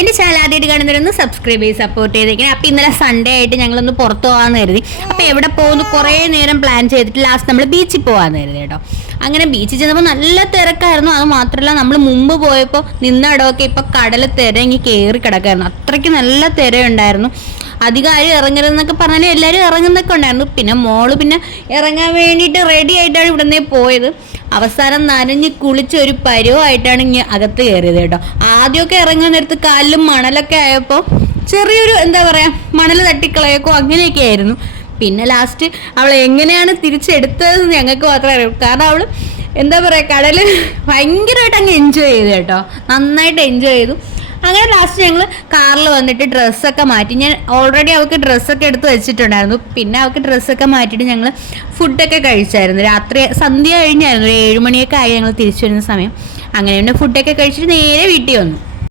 എൻ്റെ ചാനൽ ആദ്യമായിട്ട് കാണുന്നവരൊന്ന് സബ്സ്ക്രൈബ് ചെയ്ത് സപ്പോർട്ട് ചെയ്തേക്കണം. അപ്പോൾ ഇന്നലെ സൺഡേ ആയിട്ട് ഞങ്ങളൊന്ന് പുറത്തു പോകാമെന്ന് കരുതി. അപ്പോൾ എവിടെ പോകുന്നു കുറേ നേരം പ്ലാൻ ചെയ്തിട്ട് ലാസ്റ്റ് നമ്മൾ ബീച്ചിൽ പോകാമെന്ന് കരുതി കേട്ടോ. അങ്ങനെ ബീച്ചിൽ ചെന്നപ്പോൾ നല്ല തിരക്കായിരുന്നു. അത് മാത്രമല്ല നമ്മൾ മുമ്പ് പോയപ്പോൾ നിന്നടമൊക്കെ ഇപ്പോൾ കടൽ തിരങ്ങി കയറി കിടക്കായിരുന്നു. അത്രയ്ക്ക് നല്ല തിരയുണ്ടായിരുന്നു. അധികം ആരും ഇറങ്ങരുതെന്നൊക്കെ പറഞ്ഞാലും എല്ലാവരും ഇറങ്ങുന്നൊക്കെ ഉണ്ടായിരുന്നു. പിന്നെ മോള് ഇറങ്ങാൻ വേണ്ടിയിട്ട് റെഡി ആയിട്ടാണ് ഇവിടെ നിന്നേ പോയത്. അവസാനം നനഞ്ഞ് കുളിച്ച് ഒരു പരുവമായിട്ടാണ് ഇങ്ങനെ അകത്ത് കയറിയത് കേട്ടോ. ആദ്യമൊക്കെ ഇറങ്ങാൻ നേരത്ത് കാലിലും മണലൊക്കെ ആയപ്പോൾ ചെറിയൊരു എന്താ പറയുക മണൽ തട്ടിക്കളയൊക്കെ അങ്ങനെയൊക്കെ ആയിരുന്നു. പിന്നെ ലാസ്റ്റ് അവൾ എങ്ങനെയാണ് തിരിച്ചെടുത്തതെന്ന് ഞങ്ങൾക്ക് മാത്രമേ അറിയൂ. കാരണം അവൾ എന്താ പറയുക കടൽ ഭയങ്കരമായിട്ട് അങ്ങ് എൻജോയ് ചെയ്തു കേട്ടോ. നന്നായിട്ട് എൻജോയ് ചെയ്തു. അങ്ങനെ ലാസ്റ്റ് ഞങ്ങൾ കാറിൽ വന്നിട്ട് ഡ്രസ്സൊക്കെ മാറ്റി. ഞാൻ ഓൾറെഡി അവൾക്ക് ഡ്രസ്സൊക്കെ എടുത്ത് വെച്ചിട്ടുണ്ടായിരുന്നു. പിന്നെ അവൾക്ക് ഡ്രസ്സൊക്കെ മാറ്റിയിട്ട് ഞങ്ങൾ ഫുഡൊക്കെ കഴിച്ചായിരുന്നു. രാത്രി സന്ധ്യ കഴിഞ്ഞായിരുന്നു, ഒരു 7 മണിയൊക്കെ ആയി ഞങ്ങൾ തിരിച്ചു വരുന്ന സമയം. അങ്ങനെ ഫുഡൊക്കെ കഴിച്ചിട്ട് നേരെ വീട്ടിൽ വന്നു.